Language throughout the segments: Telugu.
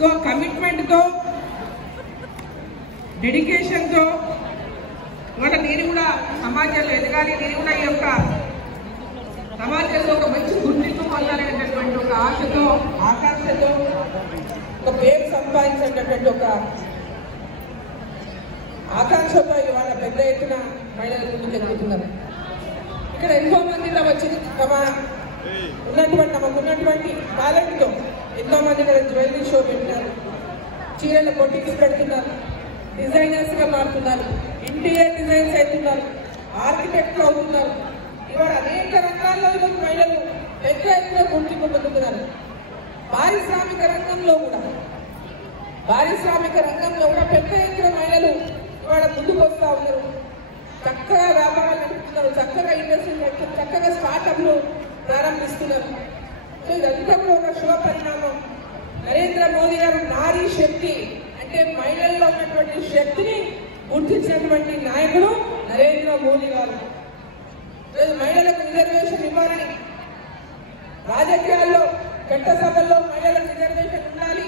సో కమిట్మెంట్తో డెడికేషన్తో ఇవాళ నేను కూడా సమాజంలో ఎదగాలి, నేను కూడా ఈ యొక్క సమాజంలో ఒక మంచి గుర్తింపు పొందాలనేటటువంటి ఒక ఆశతో ఆకాంక్షతో ఒక పేరు సంపాదించేటటువంటి ఒక ఆకాంక్షతో ఇవాళ పెద్ద ఎత్తున మహిళలు ముందుకు జరుగుతున్నారు. ఇక్కడ ఎంతో మంది నమకున్నటువంటి టాలెంట్తో ఎంతో మంది ఇక్కడ జ్యువెలరీ షో పెట్టినారు, చీరల బొటిక్స్ పెడుతున్నారు, డిజైనర్స్ గా మారుతున్నారు, ఇంటీరియర్ డిజైన్స్ అవుతున్నారు, ఆర్కిటెక్ట్లు అవుతున్నారు. ఇవాళ అనేక రంగాల్లో ఈరోజు మహిళలు పెద్ద ఎత్తున గుర్తింపు పొందుతున్నారు. పారిశ్రామిక రంగంలో కూడా పెద్ద ఎత్తున మహిళలు ఇవాళ ముందుకు వస్తూ ఉన్నారు. చక్కగా వ్యాపారాలు నడుపుతున్నారు, చక్కగా ఇండస్ట్రీలు నడుపుతున్నారు, చక్కగా స్టార్టప్లు ప్రారంభిస్తున్నారు. సో ఇదంతా కూడా ఒక శుభ పరిణామం. నరేంద్ర మోదీ గారు నారీ శక్తి అంటే మహిళల్లో ఉన్నటువంటి శక్తిని గుర్తించినటువంటి నాయకుడు నరేంద్ర మోదీ గారు. మహిళలకు రిజర్వేషన్ ఇవ్వాలని, రాజకీయాల్లో చట్టసభల్లో మహిళలకు రిజర్వేషన్ ఉండాలి,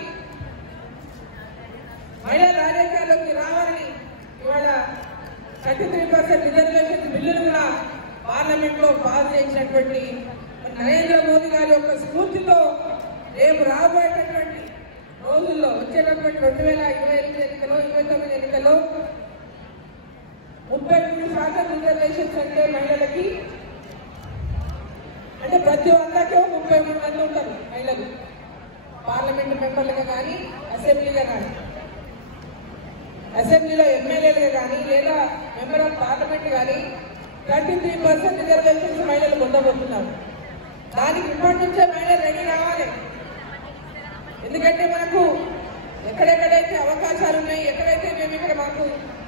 మహిళల రాజకీయాల్లోకి రావాలని ఇవాళ 33% రిజర్వేషన్ బిల్లును కూడా పార్లమెంట్ లో పాస్ చేసినటువంటి నరేంద్ర మోదీ గారి యొక్క స్ఫూర్తితో రేపు రాబోయేటటువంటి రోజుల్లో వచ్చేటటువంటి 2028 ఎన్నికల్లో 29 ఎన్నికల్లో 33% రిజర్వేషన్స్ అంటే మహిళలకి అంటే ప్రతి 100కి 33 మంది ఉంటారు మహిళలు, పార్లమెంట్ మెంబర్లుగా కానీ అసెంబ్లీగా కానీ, అసెంబ్లీలో ఎమ్మెల్యేలుగా కానీ లేదా మెంబర్ ఆఫ్ పార్లమెంట్ కానీ 33% రిజర్వేషన్స్ మహిళలు పొందబోతున్నారు. దానికి ఇప్పటి నుంచే మహిళలు రెడీ కావాలి. ఎందుకంటే మనకు ఎక్కడెక్కడైతే అవకాశాలు ఉన్నాయి, ఎక్కడైతే మేము ఇక్కడ మాకు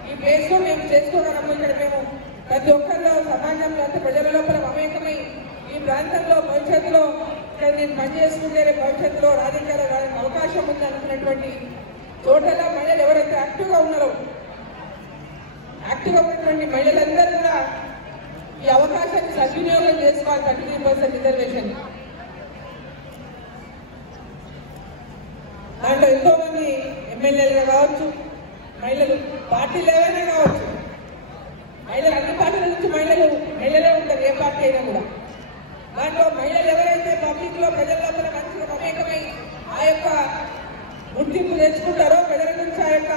ఈ ప్లేస్ లో మేము చేసుకోగలము, ఇక్కడ మేము ప్రతి ఒక్కరిలో సమాజంలో అంత ప్రజల లోపల మమేకమై ఈ ప్రాంతంలో భవిష్యత్తులో ఇక్కడ నేను పనిచేసుకుంటే భవిష్యత్తులో రాజకీయాలు రావడానికి అవకాశం ఉంది అనుకున్నటువంటి చోటలో మహిళలు ఎవరైతే యాక్టివ్గా ఉన్నారో, యాక్టివ్గా ఉన్నటువంటి మహిళలందరూ కూడా ఈ అవకాశాన్ని సద్వినియోగం చేసుకోవాలి. 33% రిజర్వేషన్ దాంట్లో ఎంతో మంది ఎమ్మెల్యేలుగా కావచ్చు, మహిళలు పార్టీలు ఏవైనా కావచ్చు, మహిళలు అన్ని పార్టీల నుంచి మహిళలే ఉంటారు, ఏ పార్టీ అయినా కూడా. దాంట్లో మహిళలు ఎవరైతే పబ్లిక్ లో ప్రజల లోపల మంచిగా మమేకమై ఆ యొక్క గుర్తింపు తెచ్చుకుంటారో, ప్రజల నుంచి ఆ యొక్క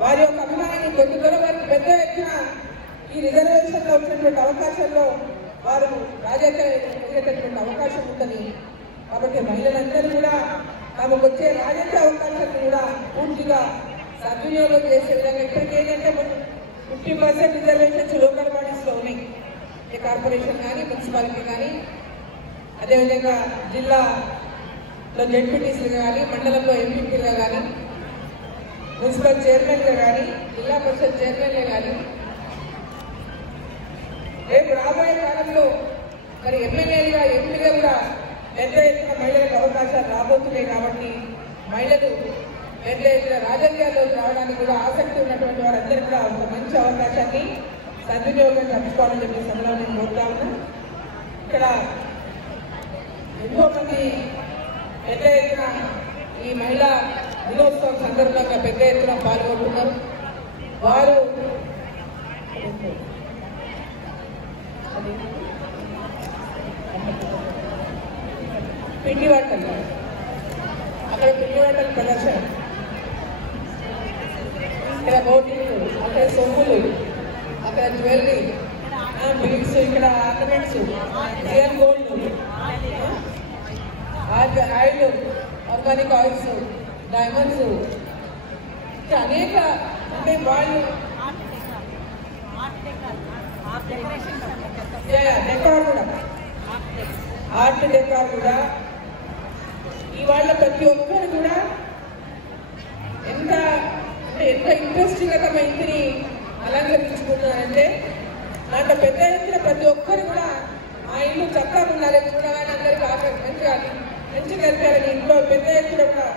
వారి యొక్క అభిమానాన్ని పొందుతారో, వారికి పెద్ద ఎత్తున ఈ రిజర్వేషన్ లో వచ్చినటువంటి అవకాశాల్లో వారు రాజకీయాలు అవకాశం ఉంటుంది. కాబట్టి మహిళలందరూ కూడా తమకు వచ్చే రాజకీయ అవకాశాలను కూడా పూర్తిగా సద్వినియోగం చేసే విధంగా ఇప్పటికీ ఏంటంటే 50% రిజర్వేషన్స్ లోకల్ బాడీస్ లో ఉన్నాయి, ఏ కార్పొరేషన్ కానీ మున్సిపాలిటీ కానీ, అదేవిధంగా జిల్లాలో జెడ్పీటీసీలుగా కానీ, మండలంలో ఎంపీపీలుగా కానీ, మున్సిపల్ చైర్మన్గా కానీ, జిల్లా పరిషత్ చైర్మన్గా కానీ, రేపు రాబోయే కాలంలో మరి ఎమ్మెల్యేలుగా ఎంపీగా కూడా పెద్ద ఎత్తున మహిళలకు అవకాశాలు రాబోతున్నాయి. కాబట్టి మహిళలు పెద్ద ఎత్తున రాజకీయాల్లోకి రావడానికి కూడా ఆసక్తి ఉన్నటువంటి వారందరూ కూడా ఒక మంచి అవకాశాన్ని సద్వినియోగం తప్పుకోవాలని చెప్పి సమయంలో నేను కోరుతా ఉన్నా. ఇక్కడ ఎంతో మంది పెద్ద ఎత్తున ఈ మహిళా దినోత్సవం సందర్భంగా పెద్ద ఎత్తున పాల్గొంటున్నారు. వారు పిండి వంటలు, అక్కడ పిండి వంటలు ప్రదర్శన, ఇక్కడ బోటింగ్, అక్కడ సొమ్ములు, అక్కడ జ్యువెలరీ, బీడ్స్, ఇక్కడ ornaments, real gold, oil, organic oils, diamonds, అనేక అంటే వాళ్ళు డెకార్ కూడా, ఆర్ట్ డెకార్ కూడా ఇవాళ ప్రతి ఒక్కరు కూడా ఎంత ఇంట్రెస్టింగ్ గా తమ ఇంటిని అలంకరించుకుంటున్నారంటే దాంట్లో పెద్ద ఎత్తున ప్రతి ఒక్కరు కూడా ఆ ఇల్లు చక్కగా ఉండాలి, చూడగానే అందరికీ మంచిగా కలిపారని ఇంట్లో పెద్ద ఎత్తున కూడా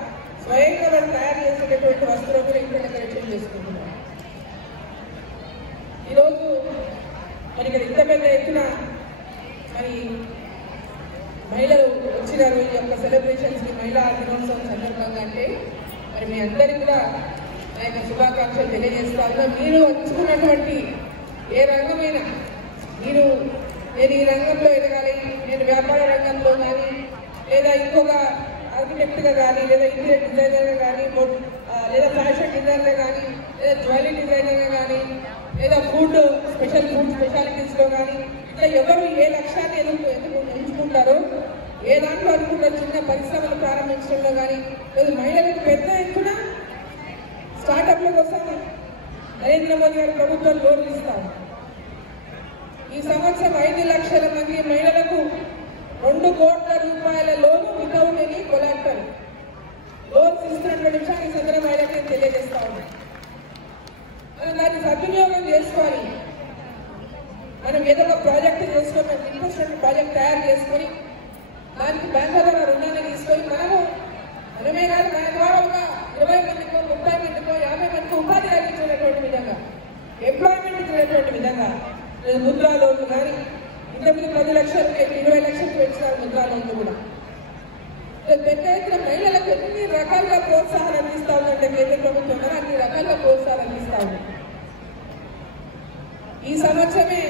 స్వయంగా వాళ్ళు తయారు చేసేటటువంటి వస్తువులు కూడా ఇంట్లో డెకరేషన్ చేసుకుంటున్నారు. ఈరోజు మరి ఇక్కడ ఇంత పెద్ద ఎత్తున మరి మహిళలు వచ్చినారు ఈ యొక్క సెలబ్రేషన్స్కి మహిళా దినోత్సవం సందర్భంగా అంటే మరి మీ అందరికీ కూడా నా యొక్క శుభాకాంక్షలు తెలియజేస్తాను. మీరు వచ్చుకున్నటువంటి ఏ రంగమైనా నేను ఈ రంగంలో ఎదగాలి, నేను వ్యాపార రంగంలో కానీ లేదా ఇంకొక ఆర్కిటెక్ట్గా కానీ లేదా ఇంటీరియర్ డిజైనర్గా కానీ లేదా ఫ్యాషన్ డిజైనర్గా కానీ లేదా జ్యువెలరీ డిజైనర్గా కానీ లేదా స్పెషాలిటీస్లో కానీ ఇట్లా ఎవరు ఏ లక్ష్యాన్ని ఎంచుకుంటారో ఏ దాంట్లో అనుకుంటారో చిన్న పరిశ్రమలు ప్రారంభించడంలో కానీ లేదా మహిళలకు పెద్ద ఎత్తున స్టార్టప్ల కోసం నరేంద్ర మోదీ గారి ప్రభుత్వం లోన్లు ఇస్తారు. ఈ సంవత్సరం 5 లక్షల మంది మహిళలకు 2 కోట్ల రూపాయల లోను వితౌట్ ఎనీ కొలాటరల్ లోన్స్ ఇస్తున్నటువంటి విషయాన్ని ఈ సందర్భంగా మహిళలకు తెలియజేస్తా ఉన్నాం. మనం దాన్ని సద్వినియోగం చేసుకోవాలి. మనం ఏదో ఒక ప్రాజెక్ట్ చేసుకొని మనం ఇంట్రెస్ట్ ప్రాజెక్ట్ తయారు చేసుకొని దానికి బ్యాంకుల ద్వారా రుణాన్ని తీసుకొని మనమే కాదు మన ద్వారా ఒక 20 మందికో 30 మందికో 50 మందికో ఉపాధి కల్పించేటటువంటి విధంగా ఎంప్లాయ్మెంట్ ఇచ్చేటటువంటి విధంగా ముద్రా లోన్లు కానీ ఇంతకుముందు 10 లక్షలు 20 లక్షలకు పెంచినారు ముద్రా లోన్లు కూడా. పెద్ద ఎత్తున మహిళలకు ఎన్ని రకాలుగా ప్రోత్సాహాలు అందిస్తా ఉందంటే కేంద్ర ప్రభుత్వం కానీ అన్ని రకాలుగా ప్రోత్సాహాలు అందిస్తా ఉంది. ఈ సంవత్సరమే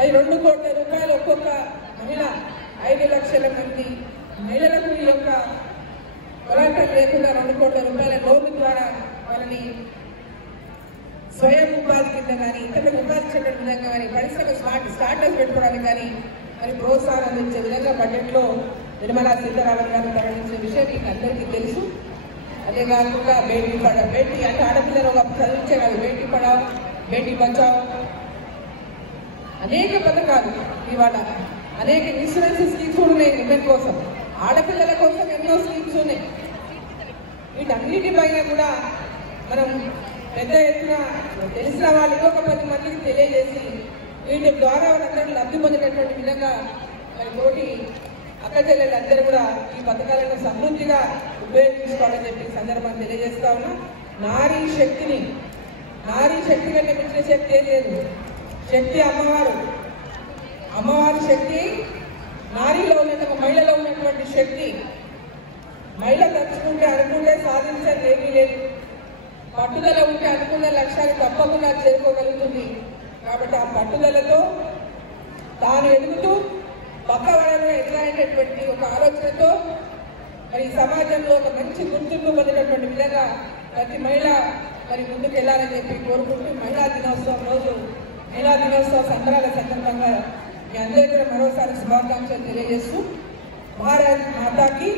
అది 2 కోట్ల రూపాయలు ఒక్కొక్క మహిళ 5 లక్షల మంది మహిళలకు ఈ యొక్క కొలాటరల్ లేకుండా 2 కోట్ల రూపాయల లోన్ల ద్వారా వాళ్ళని స్వయం ఉపాధి కింద కానీ ఇతరులకు ఉపాధి చేయడం విధంగా కానీ పరిశ్రమ స్టార్టర్స్ పెట్టుకోవడానికి కానీ మరి ప్రోత్సాహం అందించే విధంగా బడ్జెట్లో నిర్మలా సీతారామన్ గారు ప్రకటించిన విషయం మీకు అందరికీ తెలుసు. అదే కాకుండా బేటీ అంటే ఆడపిల్లలు ఒక చదివించే కాదు, బేటీ పడావ్ బేటీ బచావ్ అనేక పథకాలు ఇవాళ అనేక ఇన్సూరెన్స్ స్కీమ్స్ కూడా ఉన్నాయి. విమెన్ కోసం ఆడపిల్లల కోసం ఎన్నో స్కీమ్స్ ఉన్నాయి. వీటన్నిటిపైన కూడా మనం పెద్ద ఎత్తున తెలిసిన వాళ్ళు ఒక 10 మందికి తెలియజేసి వీటి ద్వారా వాళ్ళందరూ లబ్ధి పొందేటటువంటి విధంగా మరి తోటి అక్క చెల్లెలందరూ కూడా ఈ పథకాలను సమృద్ధిగా ఉపయోగించుకోవాలని చెప్పి సందర్భాన్ని తెలియజేస్తా ఉన్నా. నారీ శక్తి కంటే మించిన శక్తి ఏం లేదు. శక్తి అమ్మవారి శక్తి నారీలో ఉన్నటువంటి మహిళలో ఉన్నటువంటి శక్తి. మహిళ తలుచుకుంటే అనుకుంటే సాధించేది ఏమీ లేదు. పట్టుదల ఉంటే అనుకున్న లక్ష్యాన్ని తప్పకుండా చేరుకోగలుగుతుంది. కాబట్టి ఆ పట్టుదలతో తాను ఎదుగుతూ పక్క వాళ్ళలో ఎదురైనటువంటి ఒక ఆలోచనతో మరి సమాజంలో ఒక మంచి గుర్తింపు పొందినటువంటి విధంగా ప్రతి మహిళ మరి ముందుకు వెళ్ళాలని చెప్పి కోరుకుంటూ మహిళా దినోత్సవం రోజు మహిళా దినోత్సవ సంబరాల సందర్భంగా మీ అందరికీ మరోసారి శుభాకాంక్షలు తెలియజేస్తూ భారత్ మాతాకి